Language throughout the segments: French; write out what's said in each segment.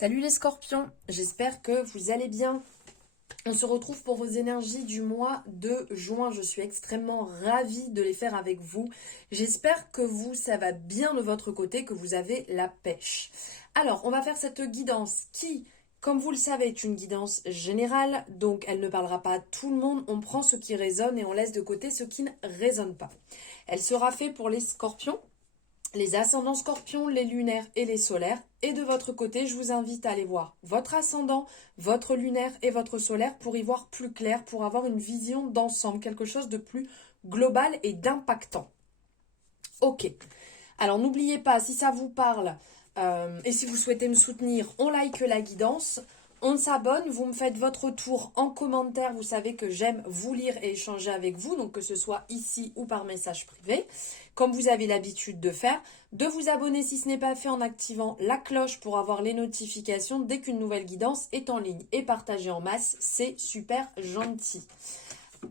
Salut les scorpions, j'espère que vous allez bien. On se retrouve pour vos énergies du mois de juin. Je suis extrêmement ravie de les faire avec vous. J'espère que ça va bien de votre côté, que vous avez la pêche. Alors, on va faire cette guidance qui, comme vous le savez, est une guidance générale. Donc, elle ne parlera pas à tout le monde. On prend ce qui résonne et on laisse de côté ce qui ne résonne pas. Elle sera faite pour les scorpions, les ascendants scorpions, les lunaires et les solaires. Et de votre côté, je vous invite à aller voir votre ascendant, votre lunaire et votre solaire pour y voir plus clair, pour avoir une vision d'ensemble, quelque chose de plus global et d'impactant. Ok. Alors n'oubliez pas, si ça vous parle et si vous souhaitez me soutenir, on like la guidance. On s'abonne, vous me faites votre tour en commentaire. Vous savez que j'aime vous lire et échanger avec vous, donc que ce soit ici ou par message privé, comme vous avez l'habitude de faire. De vous abonner si ce n'est pas fait en activant la cloche pour avoir les notifications dès qu'une nouvelle guidance est en ligne. Et partager en masse, c'est super gentil.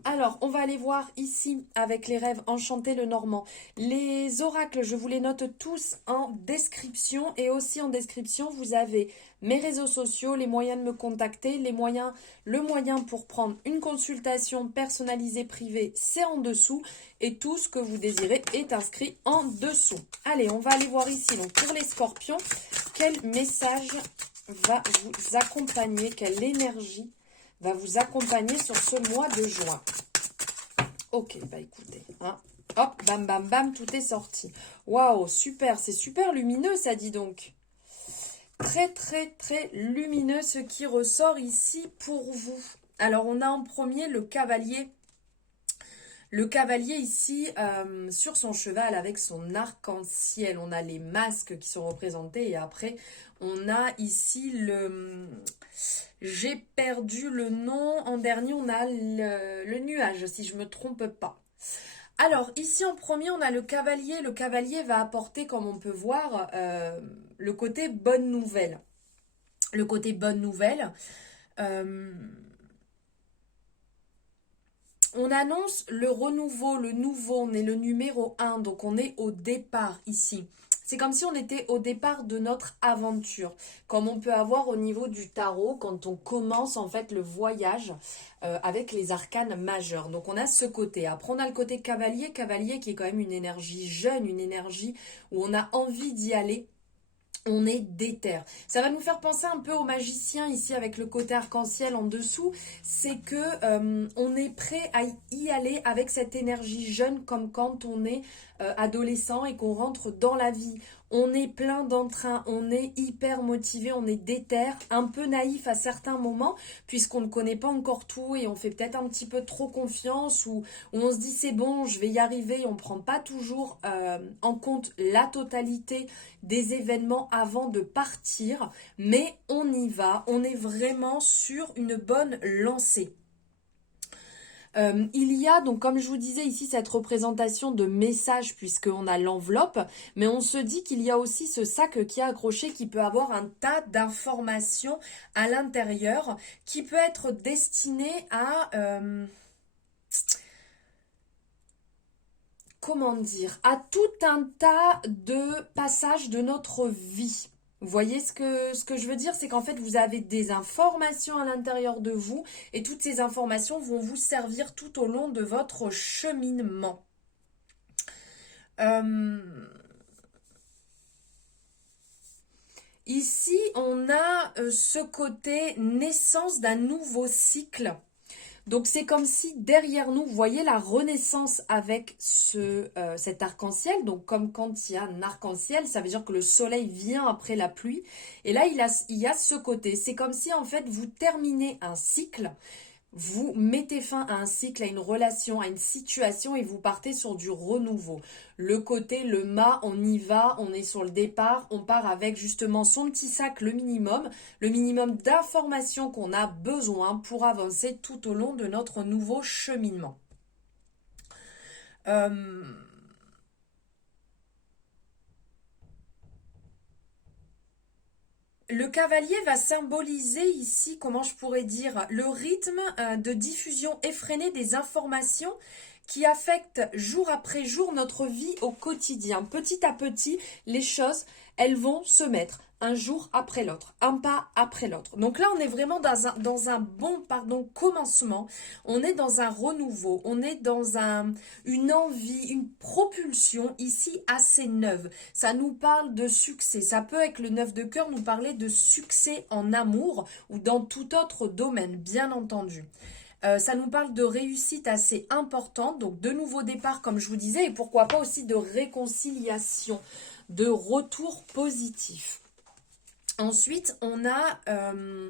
Alors, on va aller voir ici avec les rêves enchantés le normand. Les oracles, je vous les note tous en description. Et aussi en description, vous avez mes réseaux sociaux, les moyens de me contacter, le moyen pour prendre une consultation personnalisée privée, c'est en dessous. Et tout ce que vous désirez est inscrit en dessous. Allez, on va aller voir ici. Donc, pour les scorpions, quel message va vous accompagner, quelle énergie va vous accompagner sur ce mois de juin. Ok, bah écoutez, hein. Hop, bam, bam, bam, tout est sorti. Waouh, super, c'est super lumineux, ça dit donc. Très, très, très lumineux ce qui ressort ici pour vous. Alors, on a en premier le cavalier. Le cavalier ici, sur son cheval avec son arc-en-ciel. On a les masques qui sont représentés et après, on a ici le... J'ai perdu le nom. En dernier, on a le nuage, si je ne me trompe pas. Alors, ici en premier, on a le cavalier. Le cavalier va apporter, comme on peut voir, le côté bonne nouvelle. Le côté bonne nouvelle. On annonce le renouveau, le nouveau. On est le numéro 1, donc on est au départ ici. C'est comme si on était au départ de notre aventure, comme on peut avoir au niveau du tarot quand on commence en fait le voyage avec les arcanes majeurs. Donc on a ce côté. Après on a le côté cavalier, cavalier qui est quand même une énergie jeune, une énergie où on a envie d'y aller. On est déter. Ça va nous faire penser un peu aux magiciens ici avec le côté arc-en-ciel en dessous. C'est que on est prêt à y aller avec cette énergie jeune comme quand on est adolescent et qu'on rentre dans la vie. On est plein d'entrain, on est hyper motivé, on est déter, un peu naïf à certains moments puisqu'on ne connaît pas encore tout et on fait peut-être un petit peu trop confiance ou on se dit c'est bon, je vais y arriver. On ne prend pas toujours en compte la totalité des événements avant de partir, mais on y va, on est vraiment sur une bonne lancée. Il y a donc, comme je vous disais ici, cette représentation de message puisqu'on a l'enveloppe, mais on se dit qu'il y a aussi ce sac qui est accroché qui peut avoir un tas d'informations à l'intérieur qui peut être destiné à... comment dire, à tout un tas de passages de notre vie. Vous voyez ce que je veux dire, c'est qu'en fait, vous avez des informations à l'intérieur de vous et toutes ces informations vont vous servir tout au long de votre cheminement. Ici, on a ce côté naissance d'un nouveau cycle. Donc c'est comme si derrière nous, vous voyez la renaissance avec cet arc-en-ciel. Donc comme quand il y a un arc-en-ciel, ça veut dire que le soleil vient après la pluie. Et là, il y a ce côté. C'est comme si en fait vous terminez un cycle. Vous mettez fin à un cycle, à une relation, à une situation et vous partez sur du renouveau. Le côté, le mât, on y va, on est sur le départ, on part avec justement son petit sac, le minimum d'informations qu'on a besoin pour avancer tout au long de notre nouveau cheminement. Le cavalier va symboliser ici, comment je pourrais dire, le rythme de diffusion effrénée des informations qui affectent jour après jour notre vie au quotidien. Petit à petit, les choses, elles vont se mettre un jour après l'autre, un pas après l'autre. Donc là, on est vraiment dans un bon, commencement. On est dans un renouveau. On est dans une envie, une propulsion ici assez neuve. Ça nous parle de succès. Ça peut, avec le 9 de cœur, nous parler de succès en amour ou dans tout autre domaine, bien entendu. Ça nous parle de réussite assez importante, donc de nouveaux départs, comme je vous disais, et pourquoi pas aussi de réconciliation, de retour positif. Ensuite, on a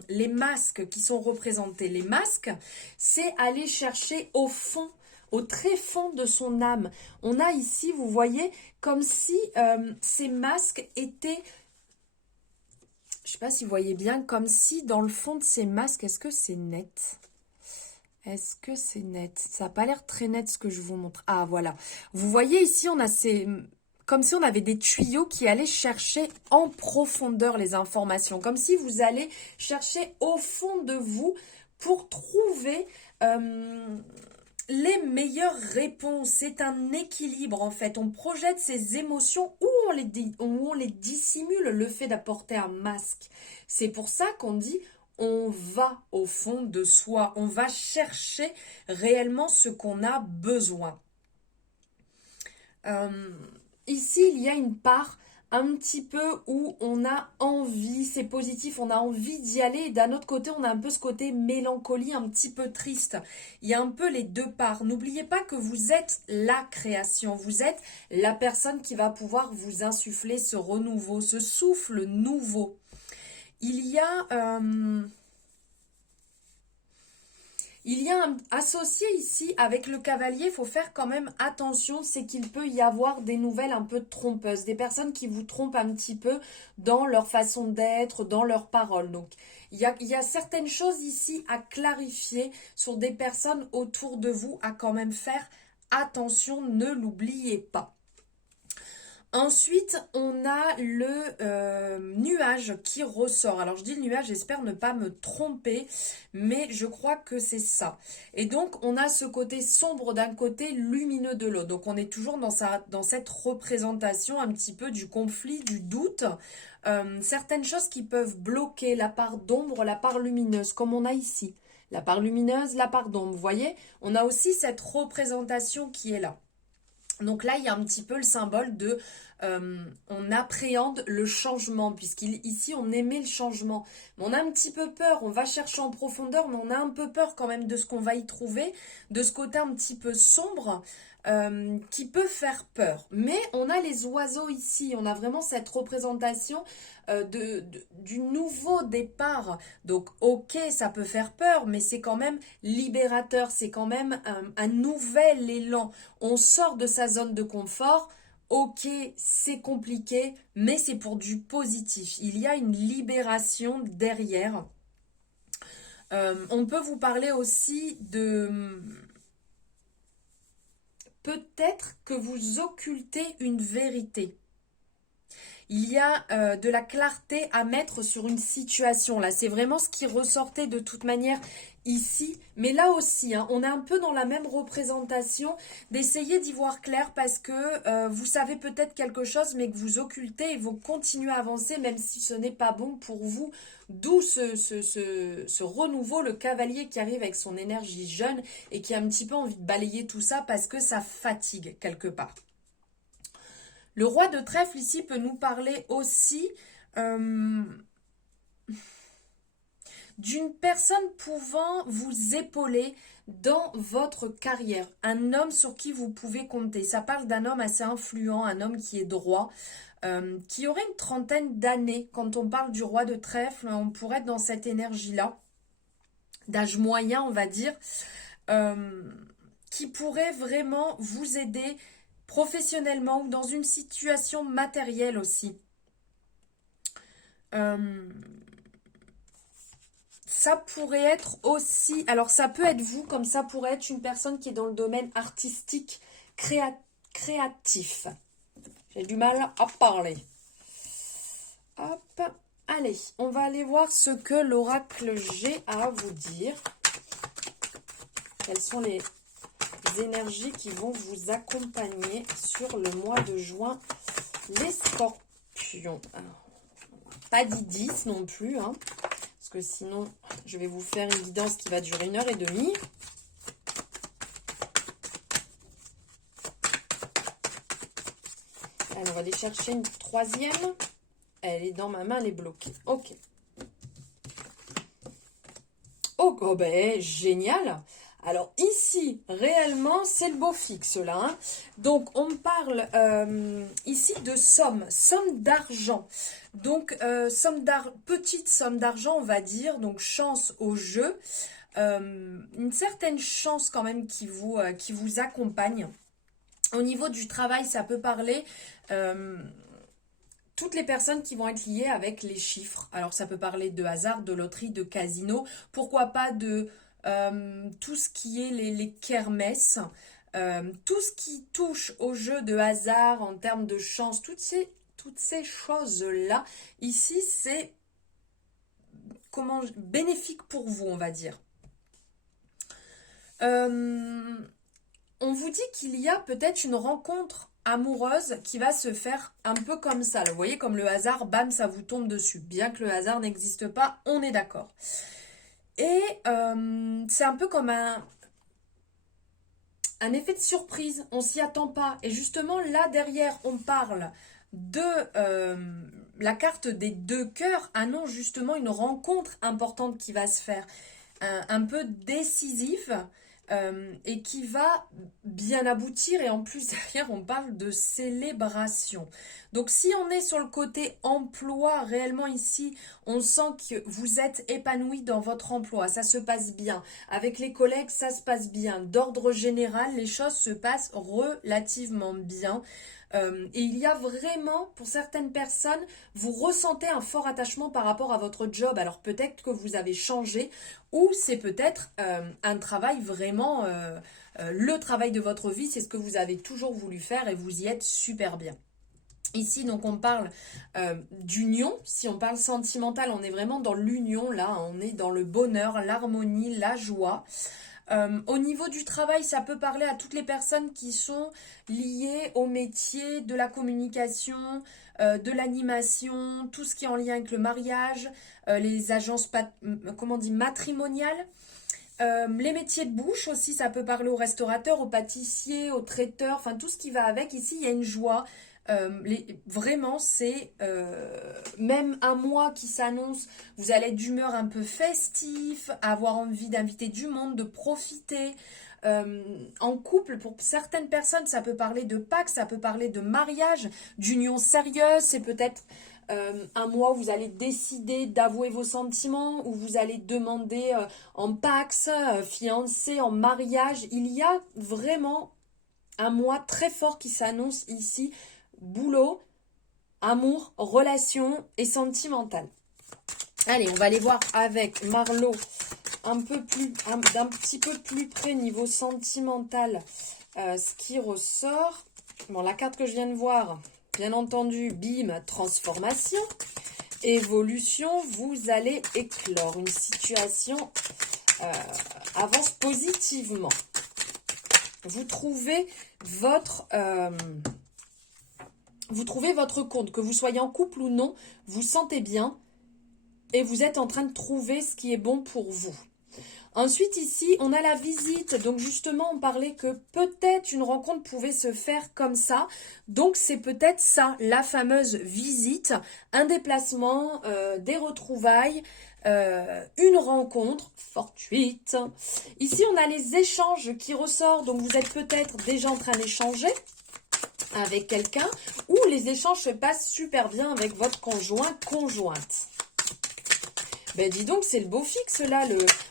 les masques qui sont représentés. Les masques, c'est aller chercher au fond, au très fond de son âme. On a ici, vous voyez, comme si ces masques étaient... Je ne sais pas si vous voyez bien, comme si dans le fond de ces masques, est-ce que c'est net ? Est-ce que c'est net? Ça n'a pas l'air très net ce que je vous montre. Ah, voilà. Vous voyez ici, on a ces... Comme si on avait des tuyaux qui allaient chercher en profondeur les informations. Comme si vous allez chercher au fond de vous pour trouver les meilleures réponses. C'est un équilibre en fait. On projette ses émotions ou on les dissimule, le fait d'apporter un masque. C'est pour ça qu'on dit... On va au fond de soi, on va chercher réellement ce qu'on a besoin. Ici, il y a une part un petit peu où on a envie, c'est positif, on a envie d'y aller. Et d'un autre côté, on a un peu ce côté mélancolie, un petit peu triste. Il y a un peu les deux parts. N'oubliez pas que vous êtes la création, vous êtes la personne qui va pouvoir vous insuffler ce renouveau, ce souffle nouveau. Il y a associé ici avec le cavalier, il faut faire quand même attention, c'est qu'il peut y avoir des nouvelles un peu trompeuses, des personnes qui vous trompent un petit peu dans leur façon d'être, dans leurs paroles. Donc, il y a certaines choses ici à clarifier sur des personnes autour de vous, à quand même faire attention, ne l'oubliez pas. Ensuite, on a le nuage qui ressort. Alors, je dis le nuage, j'espère ne pas me tromper, mais je crois que c'est ça. Et donc, on a ce côté sombre d'un côté, lumineux de l'autre. Donc, on est toujours dans cette représentation un petit peu du conflit, du doute. Certaines choses qui peuvent bloquer la part d'ombre, la part lumineuse, comme on a ici. La part lumineuse, la part d'ombre. Vous voyez, on a aussi cette représentation qui est là. Donc là, il y a un petit peu le symbole de on appréhende le changement, puisqu'ici, on aimait le changement. Mais on a un petit peu peur, on va chercher en profondeur, mais on a un peu peur quand même de ce qu'on va y trouver, de ce côté un petit peu sombre qui peut faire peur. Mais on a les oiseaux ici, on a vraiment cette représentation du nouveau départ. Donc ok, ça peut faire peur, mais c'est quand même libérateur, c'est quand même un nouvel élan. On sort de sa zone de confort. Ok, c'est compliqué, mais c'est pour du positif. Il y a une libération derrière. On peut vous parler aussi de... Peut-être que vous occultez une vérité. Il y a de la clarté à mettre sur une situation. Là, c'est vraiment ce qui ressortait de toute manière ici. Mais là aussi, hein, on est un peu dans la même représentation d'essayer d'y voir clair parce que vous savez peut-être quelque chose, mais que vous occultez et vous continuez à avancer même si ce n'est pas bon pour vous. D'où ce renouveau, le cavalier qui arrive avec son énergie jeune et qui a un petit peu envie de balayer tout ça parce que ça fatigue quelque part. Le roi de trèfle ici peut nous parler aussi d'une personne pouvant vous épauler dans votre carrière. Un homme sur qui vous pouvez compter. Ça parle d'un homme assez influent, un homme qui est droit, qui aurait une trentaine d'années. Quand on parle du roi de trèfle, on pourrait être dans cette énergie-là, d'âge moyen on va dire, qui pourrait vraiment vous aider professionnellement ou dans une situation matérielle aussi. Ça pourrait être aussi, alors ça peut être vous, comme ça pourrait être une personne qui est dans le domaine artistique, créatif. J'ai du mal à parler. Hop, allez, on va aller voir ce que l'oracle G a à vous dire. Quelles sont les énergies qui vont vous accompagner sur le mois de juin, les scorpions. Alors, Pas dit 10 non plus, hein, parce que sinon, je vais vous faire une guidance qui va durer 1h30. Alors, on va aller chercher une troisième. Elle est dans ma main, elle est bloquée. Ok. Oh, ben, génial. Alors ici, réellement, c'est le beau fixe là. Hein. Donc, on parle ici de somme d'argent. Donc, petite somme d'argent, on va dire. Donc, chance au jeu. Une certaine chance quand même qui vous accompagne. Au niveau du travail, ça peut parler... toutes les personnes qui vont être liées avec les chiffres. Alors, ça peut parler de hasard, de loterie, de casino. Pourquoi pas de tout ce qui est les kermesses. Tout ce qui touche au jeu de hasard en termes de chance. Toutes ces choses-là. Ici, c'est bénéfique pour vous, on va dire. On vous dit qu'il y a peut-être une rencontre amoureuse qui va se faire un peu comme ça. Vous voyez, comme le hasard, bam, ça vous tombe dessus. Bien que le hasard n'existe pas, on est d'accord. Et c'est un peu comme un effet de surprise. On s'y attend pas. Et justement, là, derrière, on parle de la carte des 2 cœurs annonce justement une rencontre importante qui va se faire. Un peu décisive. Et qui va bien aboutir. Et en plus, derrière, on parle de célébration. Donc, si on est sur le côté emploi, réellement ici, on sent que vous êtes épanoui dans votre emploi. Ça se passe bien. Avec les collègues, ça se passe bien. D'ordre général, les choses se passent relativement bien. Et il y a vraiment, pour certaines personnes, vous ressentez un fort attachement par rapport à votre job. Alors peut-être que vous avez changé ou c'est peut-être un travail vraiment, le travail de votre vie, c'est ce que vous avez toujours voulu faire et vous y êtes super bien. Ici, donc, on parle d'union. Si on parle sentimental, on est vraiment dans l'union, là. On est dans le bonheur, l'harmonie, la joie. Au niveau du travail, ça peut parler à toutes les personnes qui sont liées au métier de la communication, de l'animation, tout ce qui est en lien avec le mariage, les agences matrimoniales. Les métiers de bouche aussi, ça peut parler aux restaurateurs, aux pâtissiers, aux traiteurs, enfin tout ce qui va avec. Ici, il y a une joie. Vraiment, c'est même un mois qui s'annonce, vous allez être d'humeur un peu festif, avoir envie d'inviter du monde, de profiter. En couple, pour certaines personnes, ça peut parler de Pâques, ça peut parler de mariage, d'union sérieuse, c'est peut-être un mois où vous allez décider d'avouer vos sentiments, où vous allez demander en Pax, fiancé, en mariage. Il y a vraiment un mois très fort qui s'annonce ici. Boulot, amour, relation et sentimental. Allez, on va aller voir avec Marlo d'un petit peu plus près niveau sentimental ce qui ressort. Bon, la carte que je viens de voir, bien entendu, bim, transformation, évolution, vous allez éclore. Une situation avance positivement. Vous trouvez votre compte, que vous soyez en couple ou non, vous sentez bien et vous êtes en train de trouver ce qui est bon pour vous. Ensuite, ici, on a la visite. Donc, justement, on parlait que peut-être une rencontre pouvait se faire comme ça. Donc, c'est peut-être ça, la fameuse visite, un déplacement, des retrouvailles, une rencontre fortuite. Ici, on a les échanges qui ressortent. Donc, vous êtes peut-être déjà en train d'échanger avec quelqu'un ou les échanges se passent super bien avec votre conjointe. Ben dis donc, c'est le beau fixe là.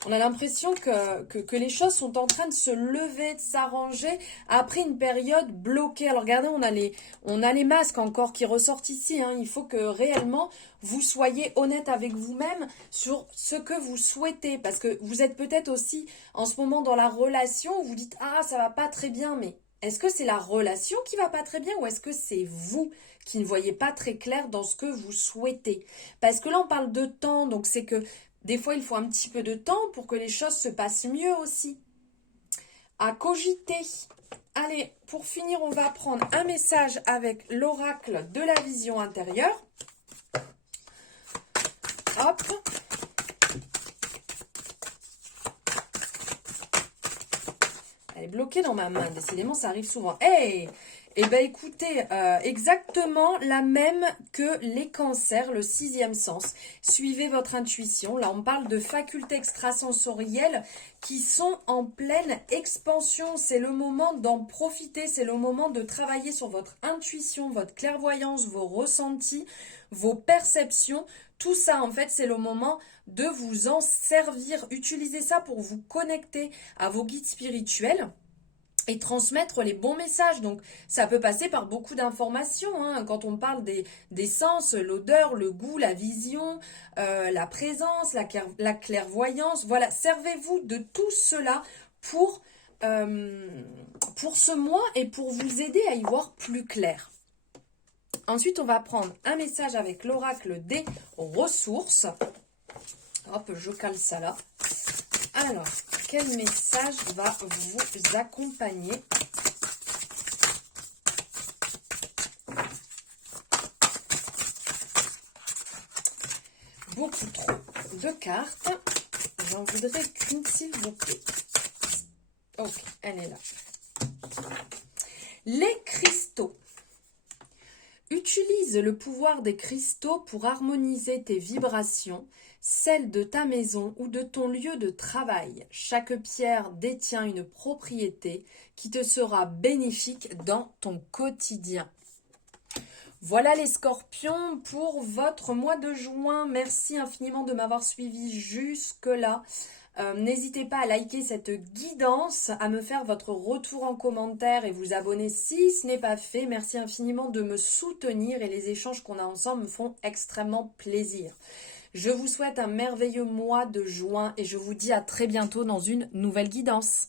On a l'impression que les choses sont en train de se lever, de s'arranger après une période bloquée. Alors regardez, on a les masques encore qui ressortent ici. Hein. Il faut que réellement vous soyez honnête avec vous-même sur ce que vous souhaitez. Parce que vous êtes peut-être aussi en ce moment dans la relation où vous dites « Ah, ça va pas très bien », mais est-ce que c'est la relation qui va pas très bien ou est-ce que c'est vous qui ne voyez pas très clair dans ce que vous souhaitez? Parce que là, on parle de temps, donc c'est que des fois, il faut un petit peu de temps pour que les choses se passent mieux aussi. À cogiter. Allez, pour finir, on va prendre un message avec l'oracle de la vision intérieure. Hop. Elle est bloquée dans ma main. Décidément, ça arrive souvent. Hey! Eh bien, écoutez, exactement la même que les cancers, le 6e sens. Suivez votre intuition. Là, on parle de facultés extrasensorielles qui sont en pleine expansion. C'est le moment d'en profiter. C'est le moment de travailler sur votre intuition, votre clairvoyance, vos ressentis, vos perceptions. Tout ça, en fait, c'est le moment de vous en servir. Utilisez ça pour vous connecter à vos guides spirituels et transmettre les bons messages. Donc, ça peut passer par beaucoup d'informations. Hein. Quand on parle des sens, l'odeur, le goût, la vision, la présence, la clairvoyance. Voilà, servez-vous de tout cela pour ce mois et pour vous aider à y voir plus clair. Ensuite, on va prendre un message avec l'oracle des ressources. Hop, je cale ça là. Alors, quel message va vous accompagner? Beaucoup trop de cartes. J'en voudrais qu'une, s'il vous plaît. Ok, elle est là. Les cristaux. Utilise le pouvoir des cristaux pour harmoniser tes vibrations, celles de ta maison ou de ton lieu de travail. Chaque pierre détient une propriété qui te sera bénéfique dans ton quotidien. Voilà les scorpions pour votre mois de juin. Merci infiniment de m'avoir suivi jusque-là. N'hésitez pas à liker cette guidance, à me faire votre retour en commentaire et vous abonner si ce n'est pas fait. Merci infiniment de me soutenir et les échanges qu'on a ensemble me font extrêmement plaisir. Je vous souhaite un merveilleux mois de juin et je vous dis à très bientôt dans une nouvelle guidance.